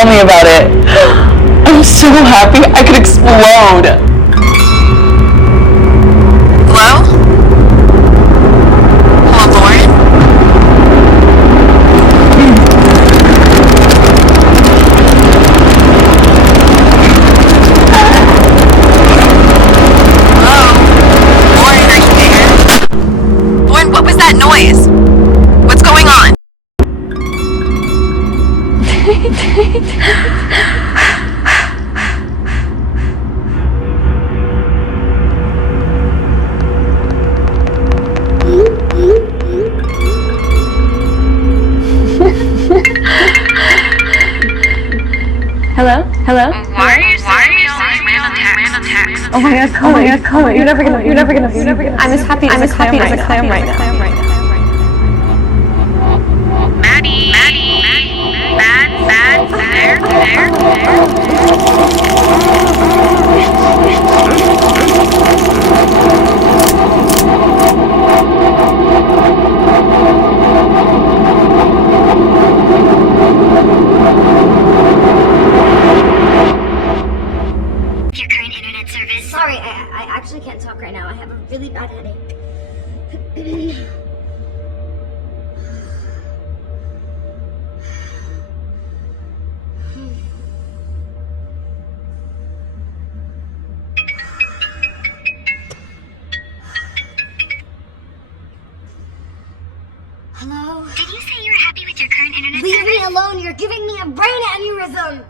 tell me about it. I'm so happy I could explode. Hello? Hello, Lauren? Hello? Lauren, are you there? Lauren, what was that noise? What's going on? Hello? Hello? Why are you sending me all these random texts? Oh my god, Chloe, you're never gonna. I'm as happy as a clam right now. Maddie, Bad, Your current internet service. Sorry, I actually can't talk right now. I have a really bad headache. Hello? Did you say you were happy with your current internet Leave service? me alone! You're giving me a brain aneurysm!